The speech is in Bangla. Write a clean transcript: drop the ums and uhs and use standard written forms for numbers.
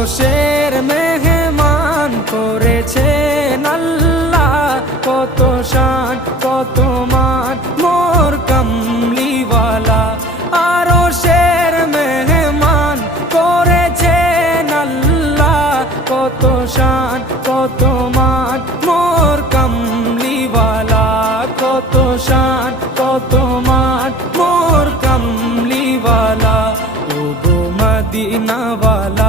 আরশের মেহমান করেছেন আল্লাহ, কত শান কত মান মোর কামলিওয়ালা। আরশের মেহমান করেছেন আল্লাহ, কত শান কত মান মোর কামলিওয়ালা, কত শান কত মান মোর কামলিওয়ালা। ও গো মদিনাওয়ালা